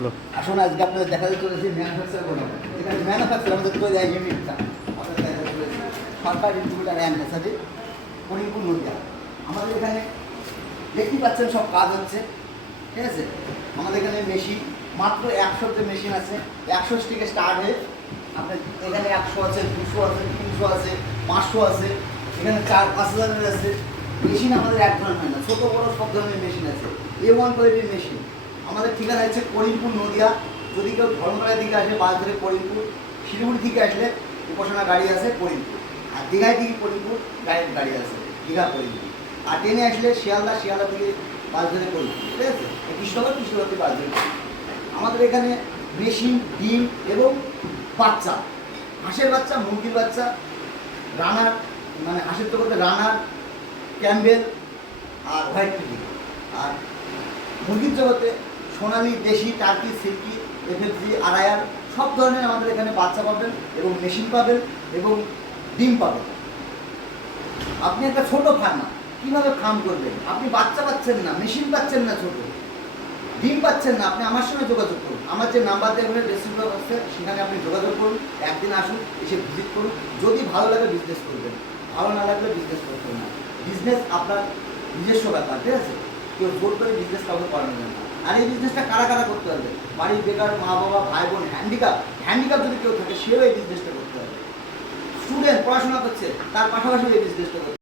হলো। আসুন আজকে আপনাদের দেখাতে চলেছি ম্যানুফ্যাকচার গোডাউন। এখানে ম্যানুফ্যাকচার আমাদের তৈরি হয় ইউনিটটা আপনাদের দেখাতে চলেছি Sarkar distributor and nursery Karimpur Nadia. আমাদের এখানে দেখতেই পাচ্ছেন সব কাজ হচ্ছে, ঠিক আছে। আমাদের এখানে মেশিন মাত্র 100 যে মেশিন আছে, 100 থেকে স্টার্ট হয়ে আপনার এখানে 100 আছে, 200 আছে, 300 আছে, 500 আছে, এখানে 4-5 হাজারের আছে। মেশিন আমাদের এক ধরনের হয় না, ছোটো বড়ো সব ধরনের মেশিন আছে। A1 কোয়ালিটির মেশিন। আমাদের ঠিকানা হচ্ছে করিমপুর নদিয়া। যদি কেউ ধর্মতলার দিকে আসে বাস ধরে করিমপুর, শিলিগুড়ি থেকে আসলে উপাসনা গাড়ি আছে করিমপুর, আর দীঘায় থেকে করিমপুর ডাইরেক্ট গাড়ি আছে দীঘা করিমপুর। আর ট্রেনে আসলে শিয়ালদা থেকে বাস ধরে করিমপুর, ঠিক আছে। কৃষ্ণগর থেকে বাস ধরে করিমপুর। আমাদের এখানে মেশিন, ডিম এবং বাচ্চা, হাঁসের বাচ্চা, মুরগির বাচ্চা, রানার মানে হাঁসের জগতে রানার, ক্যাম্বেল আর হোয়াইট টিভি, আর মুরগির জগতে সোনালি, দেশি, টার্কি, সিল্কি, এফএফজি, আড়াইয়ার সব ধরনের আমাদের এখানে বাচ্চা পাবেন এবং মেশিন পাবেন এবং ডিম পাবেন। আপনি একটা ছোট ফার্মার, কীভাবে ফার্ম করবেন? আপনি বাচ্চা পাচ্ছেন না, মেশিন পাচ্ছেন না, ছোট ডিম পাচ্ছেন না, আপনি আমার সঙ্গে যোগাযোগ করুন। আমার যে নাম্বার দেওয়া ডিসক্রিপশন আছে সেখানে আপনি যোগাযোগ করুন, একদিন আসুন, এসে ভিজিট করুন। যদি ভালো লাগে বিজনেস করবেন, ভালো না লাগলে বিজনেস করবেন না। বিজনেস আপনার নিজস্ব ব্যাপার, ঠিক আছে। কেউ জোর করে বিজনেস কাউকে করানো যায় না। আর এই বিজনেসটা কারা কারা করতে পারবে? বাড়ির বেকার মা বাবা, ভাই বোন, হ্যান্ডিক্যাপ যদি কেউ থাকে সেও এই বিজনেসটা করতে পারবে। স্টুডেন্ট পড়াশোনা করছে, তার পাশাপাশি এই বিজনেসটা করতে